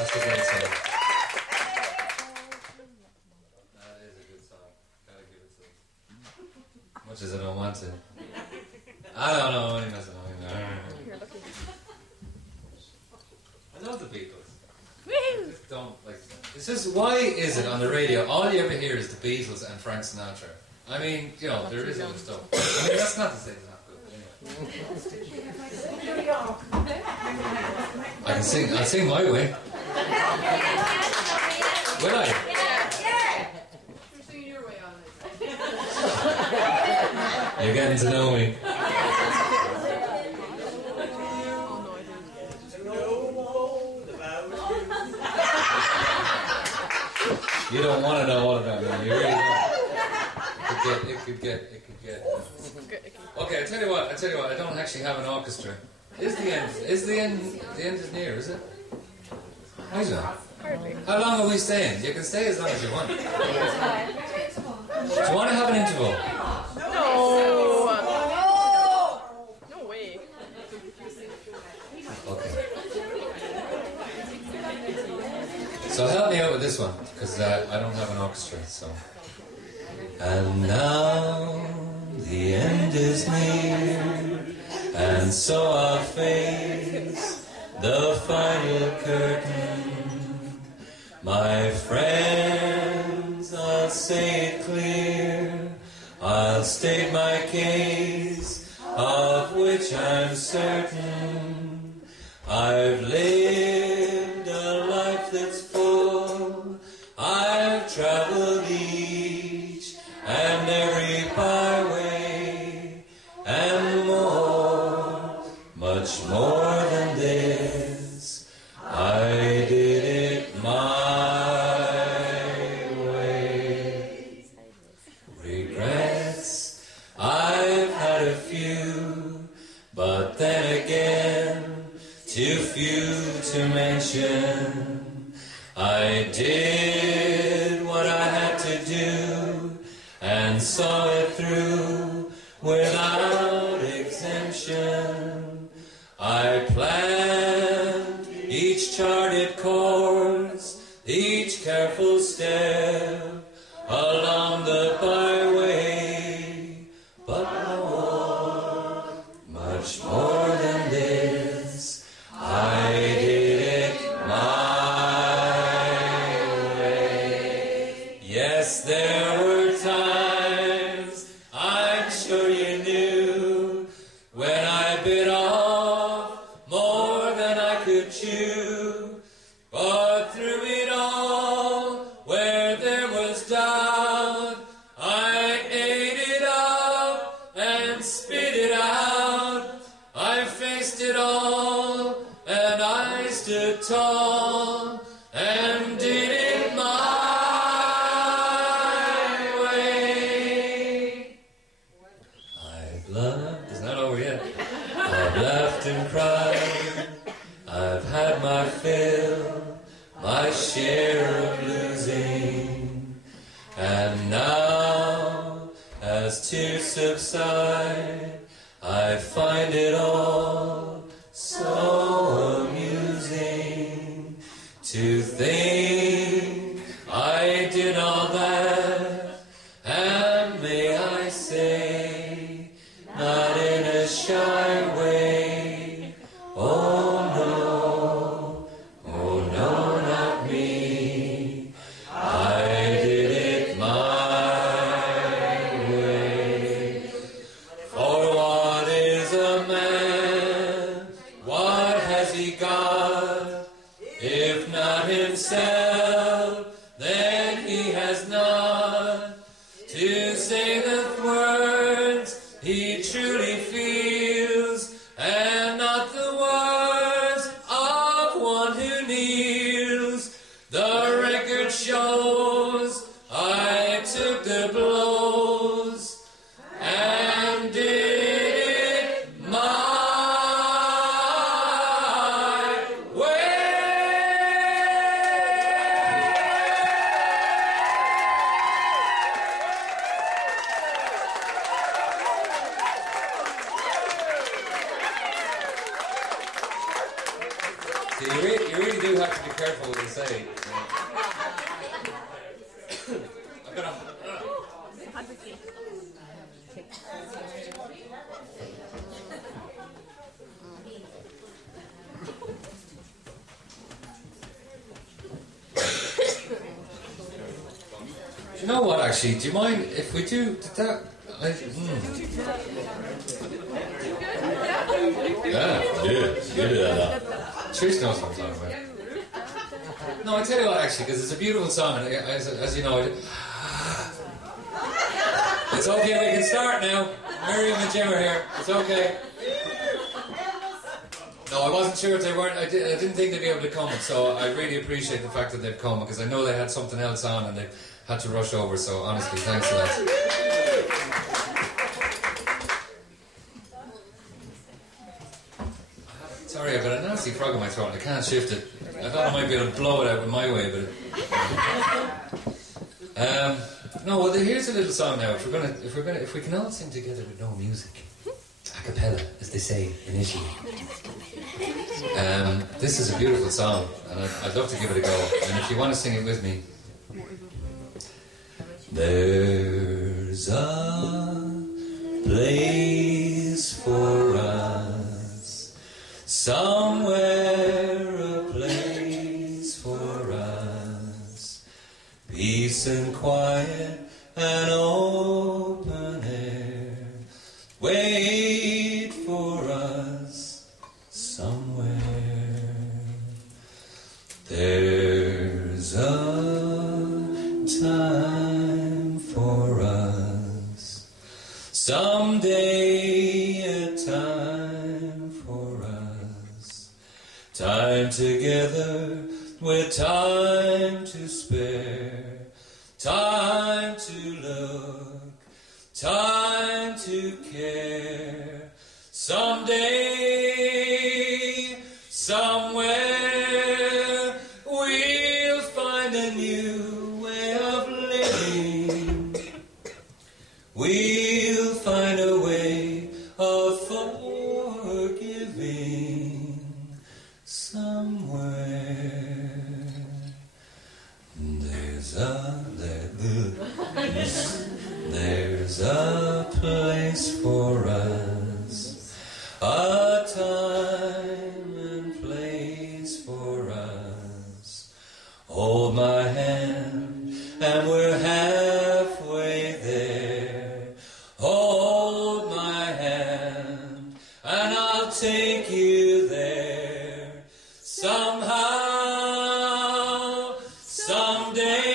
That's a great song. That is a good song. Gotta give it to them. Much as I don't want to. I don't know, I'm only messing around. I love the Beatles. I just don't like. It's just, why is it on the radio all you ever hear is the Beatles and Frank Sinatra? I mean, you know, there is other stuff. I mean, that's not to say it's not good. Anyway. I'll sing my way. Will I? Yeah. You're singing your way on it. You're getting to know me. You don't want to know all about me. You really don't. It could get. Okay, I tell you what. I don't actually have an orchestra. Is the end is near? Is it? I don't know. How long are we staying? You can stay as long as you want. Do you want to have an interval? No way. Okay. So help me out with this one, because I don't have an orchestra. So. And now the end is near, and so I'll face the final curtain. My friends, I'll say it clear, I'll state my case, of which I'm certain. I've lived a life that's full, I've traveled each and every byway, and more, much more than this, I did it my way. Regrets, I've had a few, but then again, too few to mention. I did what I had to do, and saw it through without exemption. I planned each charted course, each careful step along the byway, but more, much more than this, I did it my way. Yes, there were times, I'm sure you knew, when I bit off more than I could chew. But through it all, where there was doubt, I ate it up and spit it out. I faced it all, and I stood tall and did it my way. I've loved, it's not over yet. I've laughed and cried, I've had my fill, my share of losing, and now, as tears subside, I find it all so amusing to think I did all that, and may I say, not in a shy way, oh no, not me, I did it my way. For what is a man, what has he got, if not himself, then he has not, to say the words he truly feels, and not the words of one who kneels. The record shows I took the blows and did it my way. So you really do have to be careful what you say. I'm gonna. Do you know what? Actually, do you mind if we do that? Yeah. Trish knows what I'm talking about. No, I tell you what, actually, because it's a beautiful song, and as you know, it's okay. We can start now. Miriam and Jim are here. It's okay. No, I wasn't sure if they weren't. I didn't think they'd be able to come, so I really appreciate the fact that they've come, because I know they had something else on and they had to rush over. So honestly, thanks for that. Sorry, I've got a nasty frog in my throat and I can't shift it. I thought I might be able to blow it out with my way, but no. Well, here's a little song now. If we can all sing together with no music, a cappella, as they say in Italy. This is a beautiful song, and I'd love to give it a go. And if you want to sing it with me, there's a place for us somewhere, a place for us, peace and quiet and open air, wait for us somewhere. There's a time for us, someday a time for us, time together with time to spare, time to look, time to care, someday, somewhere, we'll find a new way of living. We'll find a way of forgiving somewhere. There's a place for us, a time and place for us. Hold my hand and we're halfway there. Hold my hand and I'll take you there. Somehow, someday,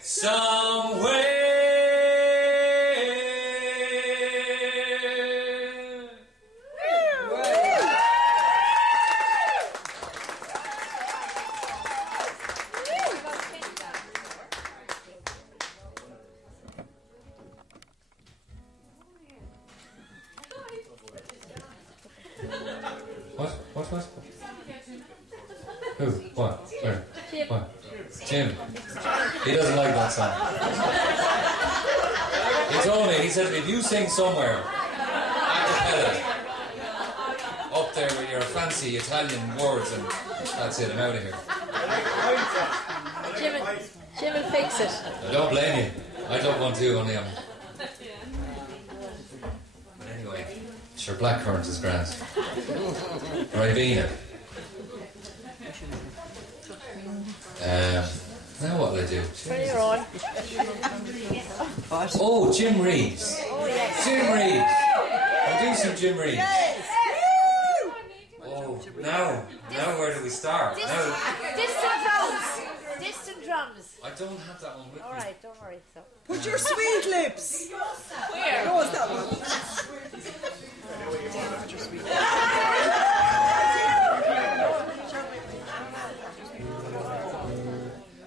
somewhere. What? Who? What? Where? What? Jim. He doesn't like that song. He told me, he said, if you sing somewhere, a cappella, up there with your fancy Italian words, and that's it, I'm out of here. Jim will fix it. I don't blame you. I'd love one too, only I'm... But anyway, sure, blackcurrant is grand. Ribena. Now what'll I do? Bring your own. Oh, Jim Reeves. Oh, yes. Jim Reeves. I'll do some Jim Reeves. Yes. Oh, now where do we start? Now, Distant drums. Distant drums. I don't have that one with me. All right, don't worry. So. Put your sweet lips. Where? No, it's that one.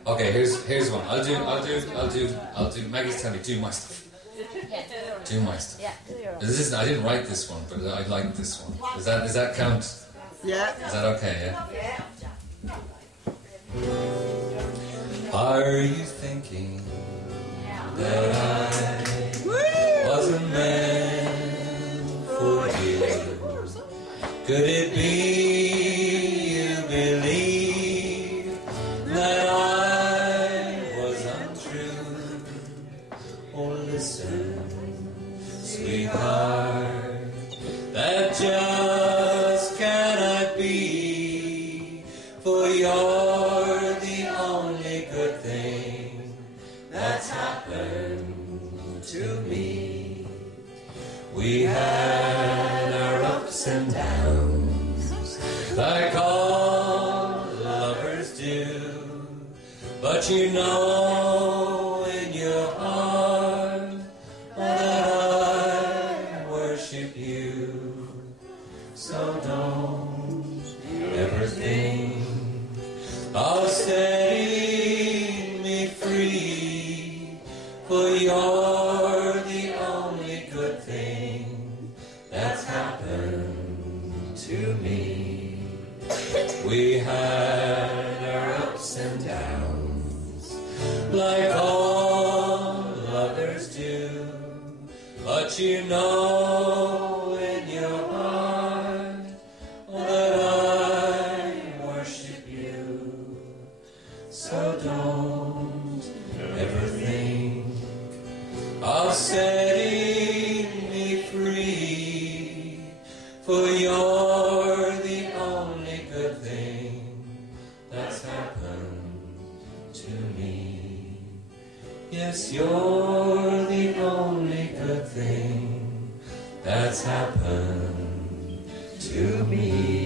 Okay, here's one. I'll do. Maggie's telling me, do my stuff. Do my stuff. Yeah, do your own. I didn't write this one, but I like this one. Does that count? Yeah. Is that okay? Yeah. Are you thinking that I wasn't meant for you? Could it be you you're the only good thing that's happened to me. We had our ups and downs, like all lovers do, but you know in your heart that I worship you. So don't ever think of setting me free, for you're the only good thing that's happened to me. We had our ups and downs, like all lovers do, but you know in your heart that I worship you. So don't ever think of setting me free, for you're the only good thing that's happened to me. Yes, you're the only good thing that's happened to me.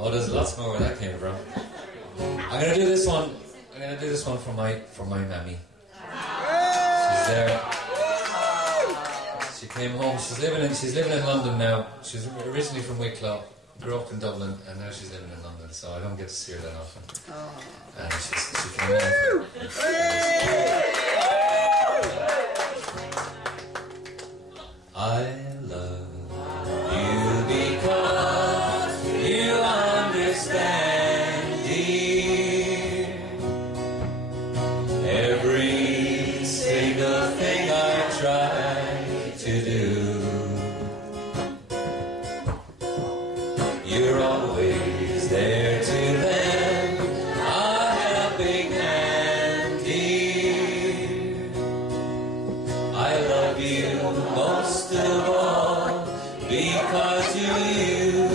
Oh, there's lots more where that came from. I'm gonna do this one. I'm gonna do this one for my mammy. She's there. She came home. She's living in London now. She's originally from Wicklow, grew up in Dublin, and now she's living in London. So I don't get to see her that often. And she came home. I love you because you understand, dear, every single thing I try to do. You're always there to lend a helping hand, dear. I love you most of all because you're you.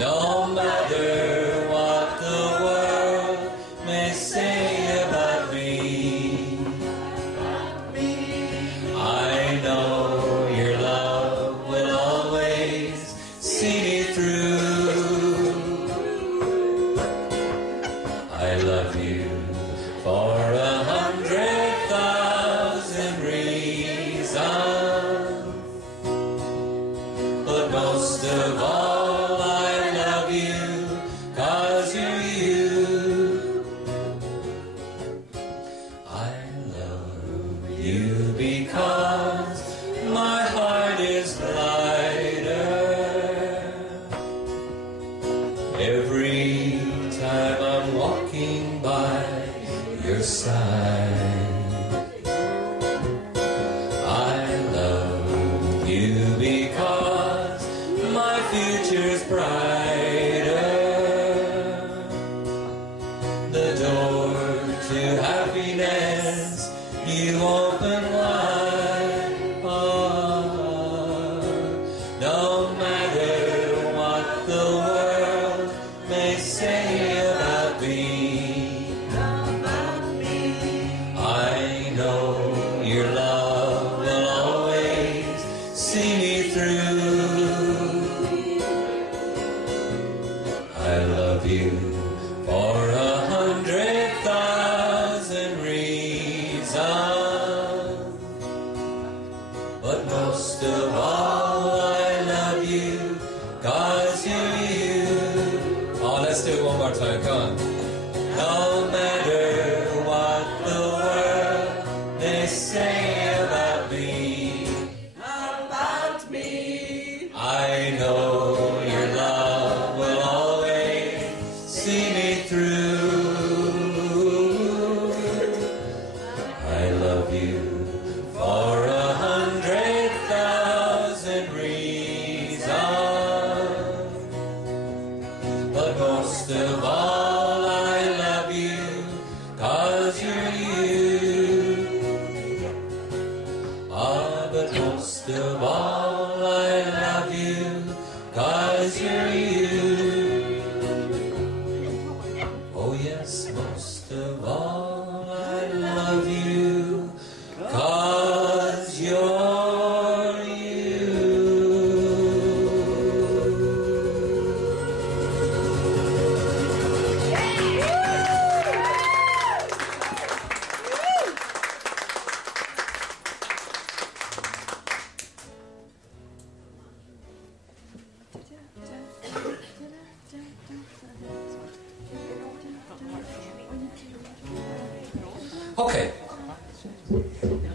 No matter what the world may say about me, I know your love will always see me through. I love you for 100,000 reasons, but most of all I love you 'cause you're you. I love you because my heart is lighter every time I'm walking by your side. I love you because my future's brighter. The door to happiness you open wide. Oh, no matter what the world may say about me, I know your love will always see me through. I love you for 100,000 reasons, but most of all I love you 'cause you're you. Oh, let's do it one more time. Come on. No matter what the world may say about me, I know your love will always see me through. I love you for 100,000 reasons, treasure you. Oh yes, most of all I love you, 'cause you're you. Okay.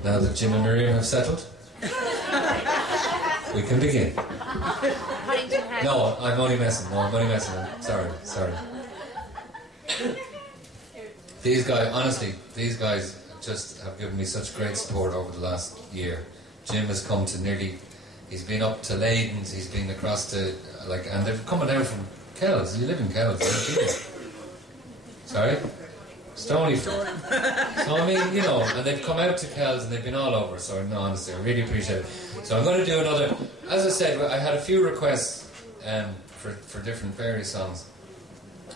Now that Jim and Miriam have settled, we can begin. No, I'm only messing. Sorry. These guys, honestly, these guys just have given me such great support over the last year. Jim has come to he's been up to Leiden's, he's been across to, and they're coming down from Kells. You live in Kells, don't you? Sorry? Stonyford. So I mean, and they've come out to Kells and they've been all over, so no, honestly, I really appreciate it. So I'm going to do another, as I said, I had a few requests for different various songs,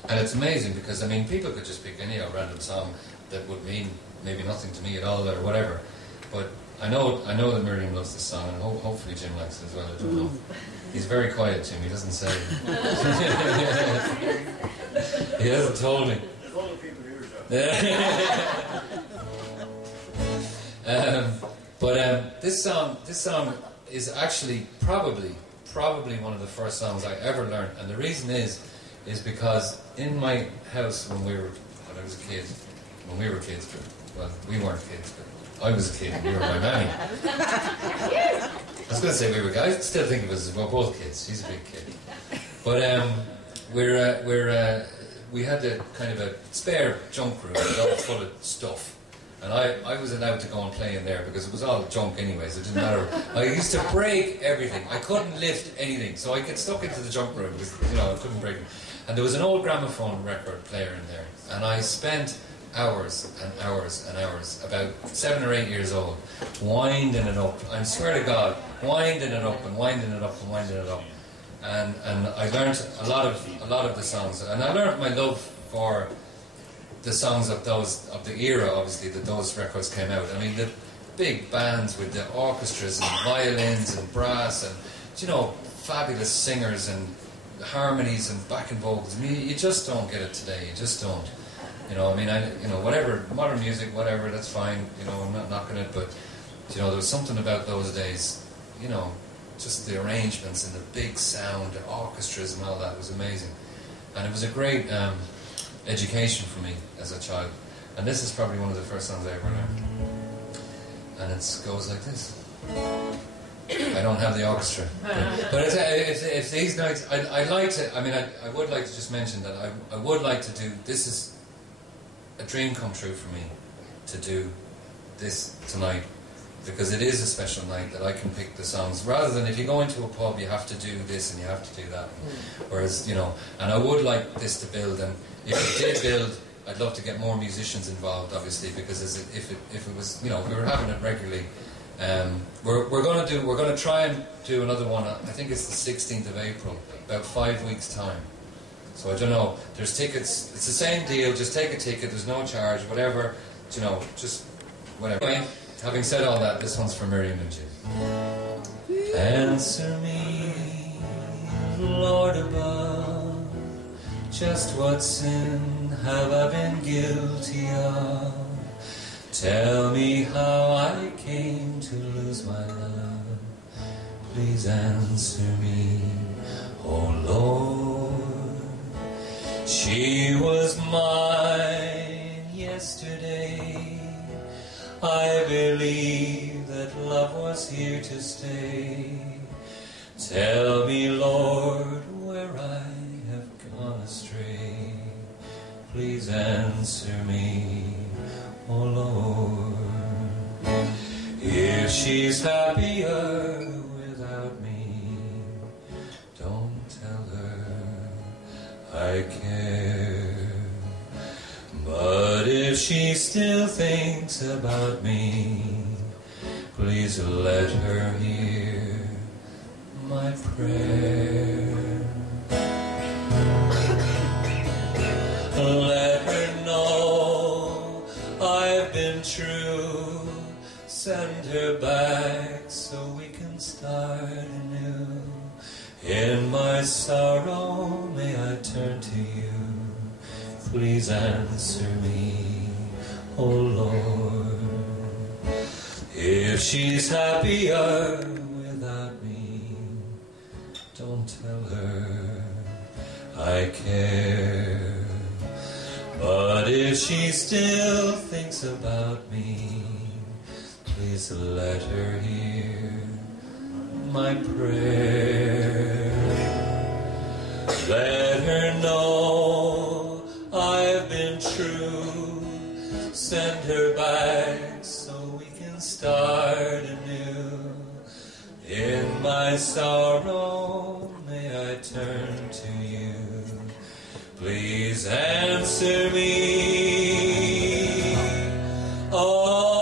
and it's amazing because, I mean, people could just pick any random song that would mean maybe nothing to me at all or whatever, but I know that Miriam loves this song, and hopefully Jim likes it as well. I don't know. He's very quiet, Jim, he doesn't say. He hasn't told me. But this song is actually probably one of the first songs I ever learned, and the reason is because in my house when we were kids, well, we weren't kids, but I was a kid and we were my mammy. I was going to say we were guys. I still think of us as we're both kids. She's a big kid, but we had a kind of a spare junk room all full of stuff, and I was allowed to go and play in there because it was all junk anyways. It didn't matter. I used to break everything. I couldn't lift anything, so I get stuck into the junk room because I couldn't break it. And there was an old gramophone record player in there, and I spent hours and hours and hours, about 7 or 8 years old, winding it up. I swear to God, winding it up and winding it up and winding it up. And I learned a lot of the songs, and I learned my love for the songs of the era, obviously, that those records came out. I mean, the big bands with the orchestras and violins and brass and fabulous singers and harmonies and backing vocals. I mean, you just don't get it today. You just don't. Whatever, modern music, whatever, that's fine. I'm not knocking it, but there was something about those days. Just the arrangements and the big sound, the orchestras and all that was amazing. And it was a great education for me as a child. And this is probably one of the first songs I ever learned. And it goes like this. I don't have the orchestra. But it's these nights, I would like to just mention that I would like to do, this is a dream come true for me, to do this tonight. Because it is a special night that I can pick the songs, rather than if you go into a pub you have to do this and you have to do that. Whereas, and I would like this to build, and if it did build, I'd love to get more musicians involved, obviously, because if it was, if we were having it regularly, we're going to try and do another one. I think it's the 16th of April, about 5 weeks' time. So I don't know. There's tickets. It's the same deal. Just take a ticket. There's no charge. Whatever. Just whatever. Anyway, having said all that, this one's for Miriam and Jim. Answer me, Lord above, just what sin have I been guilty of? Tell me how I came to lose my love. Please answer me, oh Lord. She was mine yesterday. I believe that love was here to stay. Tell me, Lord, where I have gone astray. Please answer me, oh Lord. If she's happier without me, don't tell her I care. But if she still thinks about me, please let her hear my prayer. send her back so we can start anew. In my sorrow, may I turn to you? Please answer me, oh Lord. If she's happier without me, don't tell her I care. But if she still thinks about me, please let her hear my prayer. Let her know I've been true. Send her back so we can start anew. In my sorrow, may I turn to you? Please answer me, oh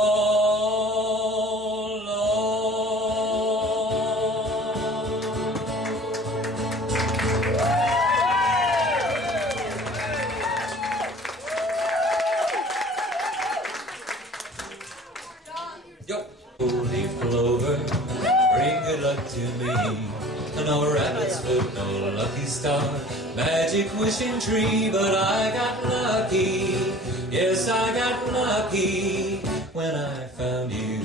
leaf clover, bring good luck to me. No rabbit's foot, no lucky star, magic wishing tree, but I got lucky. Yes, I got lucky when I found you.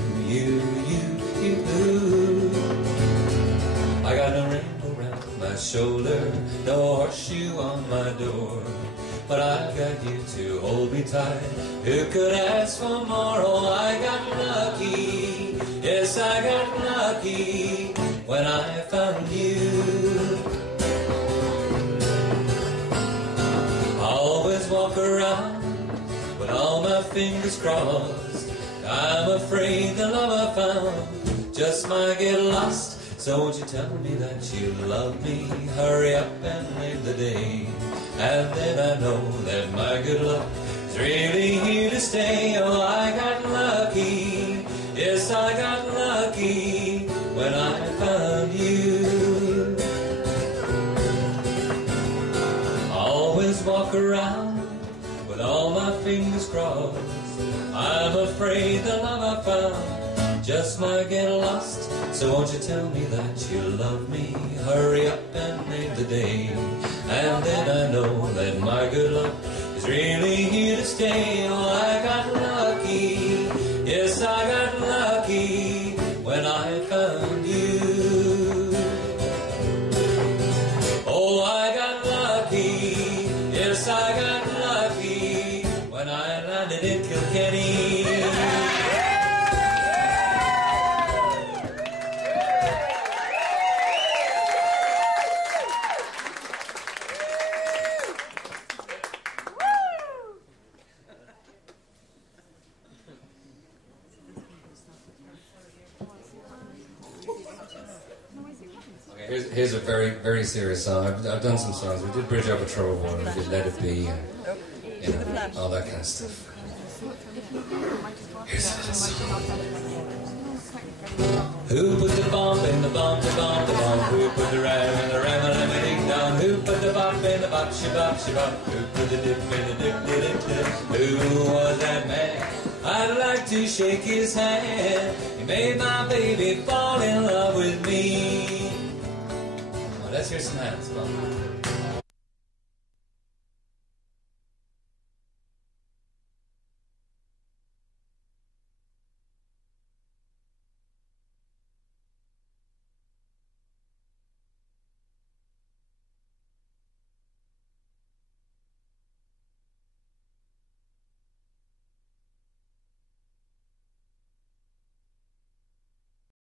I got no rainbow round my shoulder, no horseshoe on my door, but I got you to hold me tight. Who could ask for more? Oh, I got lucky. Yes, I got lucky when I found you. I always walk around with all my fingers crossed. I'm afraid the love I found just might get lost. So won't you tell me that you love me? Hurry up and name the day, and then I know that my good luck is really here to stay. Oh, I got lucky. Yes, I got lucky when I found you. I always walk around with all my fingers crossed. I'm afraid the love I found just might get lost. So won't you tell me that you love me? Hurry up and name the day, and then I know that my good luck is really here to stay. Oh, I got lucky. Yes, I got lucky when I found you. Oh, I got lucky. Yes, I got lucky when I landed in Kilkenny. Here's a very, very serious song. I've done some songs. We did Bridge Over Troubled Water, we did Let It Be, and all that kind of stuff. Here's a little song. Who put the bomb in the bomb, the bomb, the bomb? Who put the ram in the ram, and let ding dong? Who put the bop in the bop, shabop, shabop? Who put the dip in the dip, dip, dip, dip? Who was that man? I'd like to shake his hand. He made my baby fall in love with me. Let's hear some hands. Come on.